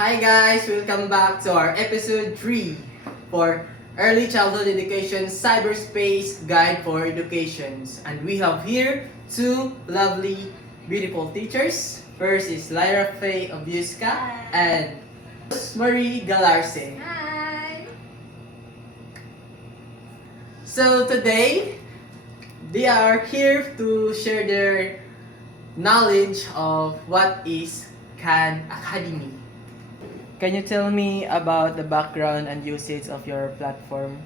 Hi guys, welcome back to our episode 3 for Early Childhood Education Cyberspace Guide for Educations. And we have here two lovely, beautiful teachers. First is Lyra Faye Obiuska and Marie Galarce. Hi! So today, they are here to share their knowledge of what is Khan Academy. Can you tell me about the background and usage of your platform?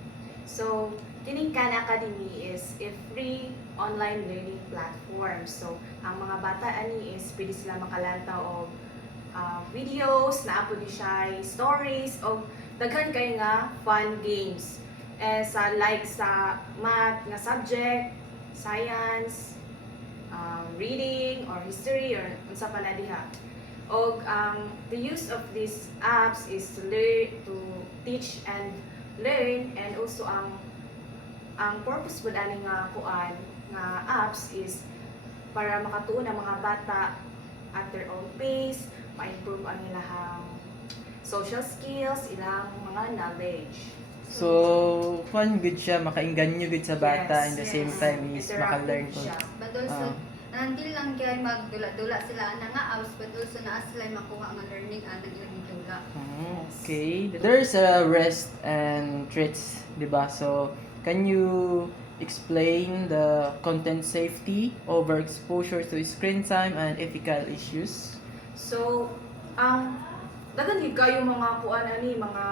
So, kining Khan Academy is a free online learning platform. So, ang mga bata ani is pwede sila makalantaw og videos, naapod ni siya stories o daghan kay nga fun games. Sa math nga subject, science, reading or history or unsa pa na diha. Og the use of these apps is to teach and learn, and also ang purpose po ani nga kuan nga apps is para makatuon ang mga bata at their own pace, ma-improve ang ilang social skills, ilang mga knowledge. So, fun good siya, makainganyo good sa bata, and the same time is interactive maka-learn ko. siya. But also, nandil lang kaya magdula-dula sila ana nga apps, but also naa sila makuha nga learning ana ilang dula. Okay. There's a rest and threats, di ba? So, can you explain the content safety, overexposure to screen time, and ethical issues? So, daghan gid kayo mga kuan ani, mga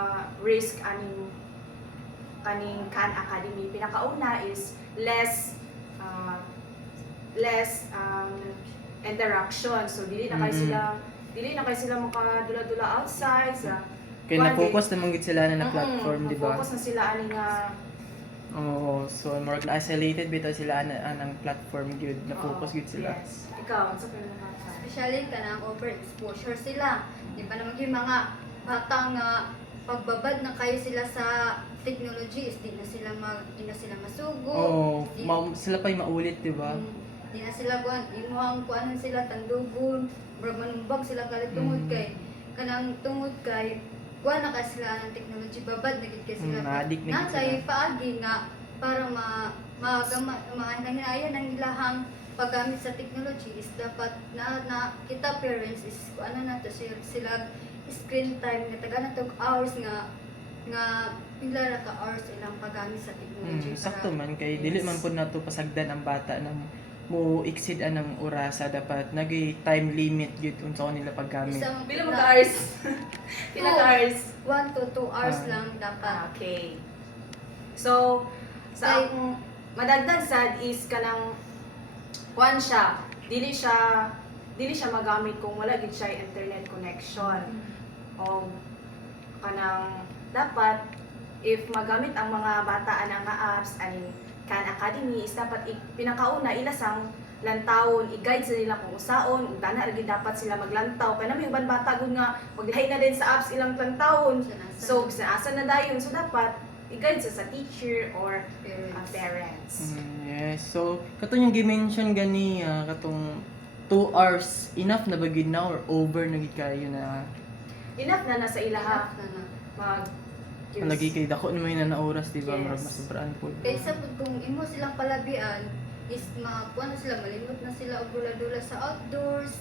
risk aning kaning Khan Academy. Pinakauna is less interaction. So dili na kay sila makadula-dula outside sa Kaya na-focus naman gid sila na platform, di ba? Focus na sila ani nga Oo, so more isolated bitaw sila anang platform gyud, na-focus gyud sila. Yes. Ikaw, sa pinaka Especially kanang overexposure sila. Di ba naman yung mga bata nga pagbabad na kayo sila sa technology is di na sila masugo. Oo, Di- sila pa yung maulit, di ba? Di na sila imuhang kuanan sila tandugon, murag manumbag sila kalit tungod kay kanang tungod kay kuha na ka sila ng technology, babad na gid kay sila. Na-addict na gid Natay sila. paagi nga para mahinayan ang ilahang paggamit sa technology is dapat na kita parents is kuana na to sila screen time nga taga na tog hours nga pila ra ka hours ilang paggamit sa technology. Sakto man kay dili man pud nato pasagdan ang bata na mo exceed anang orasa, dapat nagay time limit gyud unsa ko nila paggamit. Pila mo ka hours? Pila ka hours? 1 to 2 hours Ah. lang dapat. Okay. So, sa akong madagdag sad is kanang kuan siya, dili siya magamit kung wala gid siya internet connection. O kanang dapat if magamit ang mga bata anang nga apps aning Khan Academy is dapat pinakauna ilasang lantawon, i-guide sa nila kung usaon, ug dana ra gid dapat sila maglantaw kay nami uban bata gud nga maglahi na din sa apps ilang lantawon. So asa na dayon, so dapat i-guide sa teacher or parents. Yes. So, katong yung gi-mention gani katong 2 hours enough na ba gyud na or over na gid kayo na Enough na nasa ilaha Enough na na. mag lagi kay dako naman na oras, di ba? Yes. Murag masobraan po. Kaysa po kung imo silang palabian is makuha na sila, malimot na sila og dula-dula sa outdoors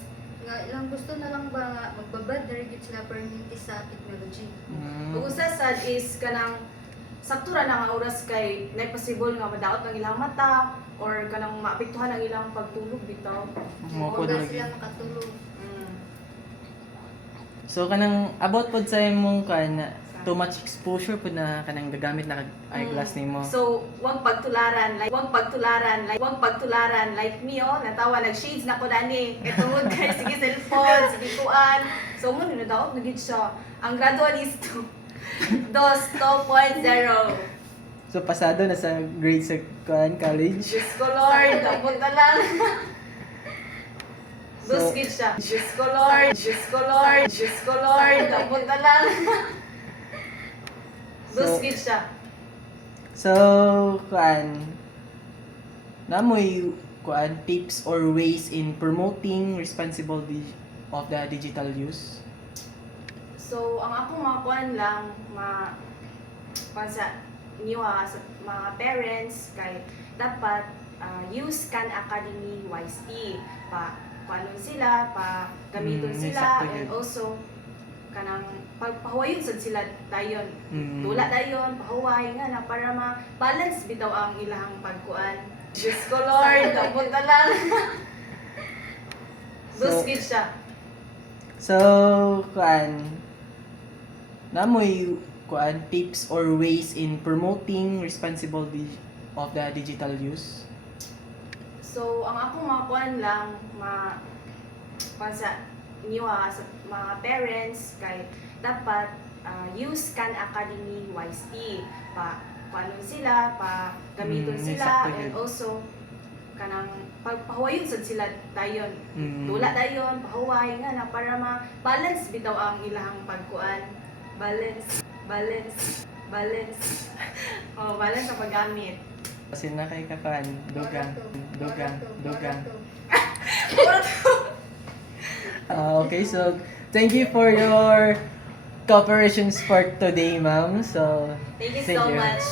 nga ilang gusto na lang ba nga magbabad na rin sila perminti sa technology. Ug usa sad is kanang sakto ra na nga oras kay nay possible nga madaot ang ilang mata or kanang maapektuhan ang ilang pagtulog bitaw. Mo Huwag pod na lagi. sila makatulog. So kanang about pod sa imong kan too much exposure pod na kanang gagamit na eyeglass nimo. So, wag pagtularan like me natawa nag-shades na ko dani. Kay tungod kay sige cellphone, sige kuan. So mo ni daot na gid siya. Ang gradual is 2.0. So pasado na sa grade sa college. Diyos ko Lord, abot na lang. Dus So- gid siya. Diyos ko Lord, abot na lang. Dus So- gid siya. So namoy tips or ways in promoting responsible of the digital use. So, ang akong mga kuan lang, sa inyo sa mga parents, kay dapat use Khan Academy wisely. Paano sila, gamiton sila, exactly. and also, kanang pagpahuwayon sad sila dayon. Mm. Tula dayon, pahuway nga na para ma-balance bitaw ang ilang pagkuan. Diyos ko Lord, abot na lang. So- Good siya. So, namoy tips or ways in promoting responsible of the digital use? So, ang akong mga kuan lang, sa inyo sa mga parents, kay dapat use Khan Academy wisely. Paano sila, gamiton sila, exactly. and also, kanang pagpahuwayon sad sila dayon. Mm. Tula dayon, pahuway nga na para ma-balance bitaw ang ilang pagkuan. Balance. Oh, balance sa paggamit. Kasi na kay kakan, dugang. Okay, so thank you for your cooperations for today, ma'am. So Thank you so you. much.